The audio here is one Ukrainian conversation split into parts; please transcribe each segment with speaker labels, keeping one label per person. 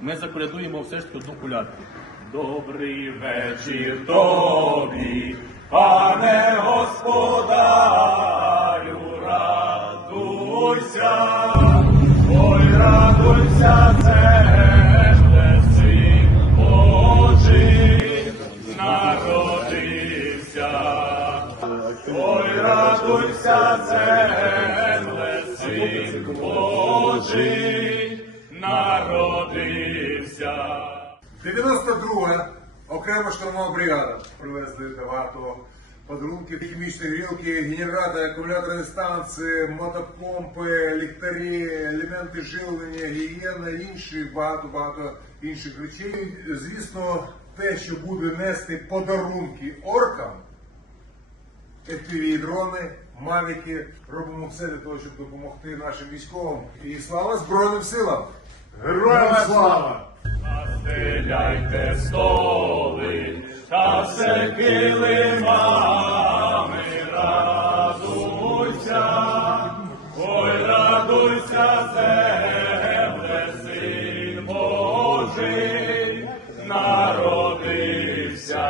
Speaker 1: Ми заколядуємо все ж таки одну колядку. Добрий вечір тобі, пане господарю, радуйся, ой, радуйся, земле, син Божий, народився. Ой, радуйся, земле, син Божий, народився.
Speaker 2: 92 окрема штурмова бригада. Привезли багато подарунків, хімічні грілки, генератори, акумуляторні станції, мотопомпи, ліхтарі, елементи живлення, гігієна, інші багато-багато інших речей. Звісно, те, що буде нести подарунки оркам, FPV дрони, мавіки. Робимо все для того, щоб допомогти нашим військовим. І слава Збройним силам! Героям слава!
Speaker 1: Стеляйте столи, та все килимами, радуйся, ой, радуйся, земле, син Божий, народився.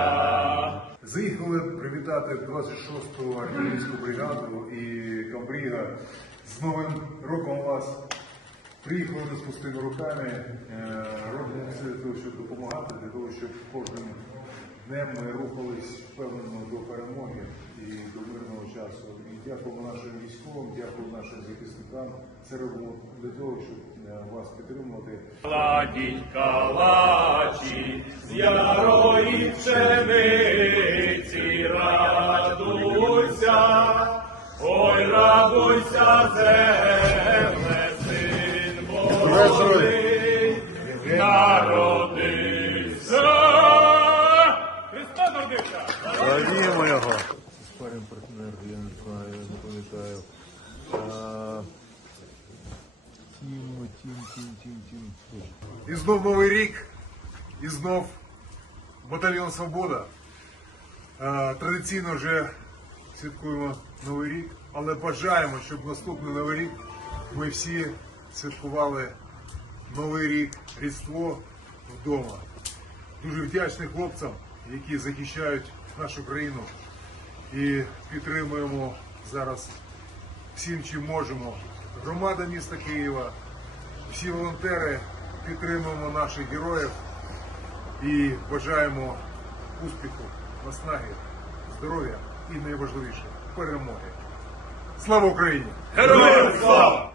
Speaker 2: Заїхали привітати 26-ту артилерійську бригаду і комбріга з Новим роком вас. Приїхали ми з пустими руками, е, робимо все для того, щоб допомагати, для того, щоб кожним днем ми рухались впевнено до перемоги і до мирного часу. І дякуємо нашим військовим, дякуємо нашим захисникам. Це робимо для того, щоб е, вас підтримувати.
Speaker 1: Ладіть калачі з ярої пшениці, Божий, народився. Христос народився!
Speaker 3: Славімо його. Спарим партнер, я не знаю, я не пам'ятаю. Тім, тім, тім, тім, тім.
Speaker 2: І знов Новий рік, і знов батальйон Свобода. Традиційно вже святкуємо Новий рік, але бажаємо, щоб наступний Новий рік ми всі святкували Новий рік, Різдво вдома. Дуже вдячний хлопцям, які захищають нашу країну і підтримуємо зараз всім, чим можемо. Громада міста Києва, всі волонтери підтримуємо наших героїв і бажаємо успіху, наснаги, здоров'я і найважливіше перемоги. Слава Україні!
Speaker 1: Героям слава!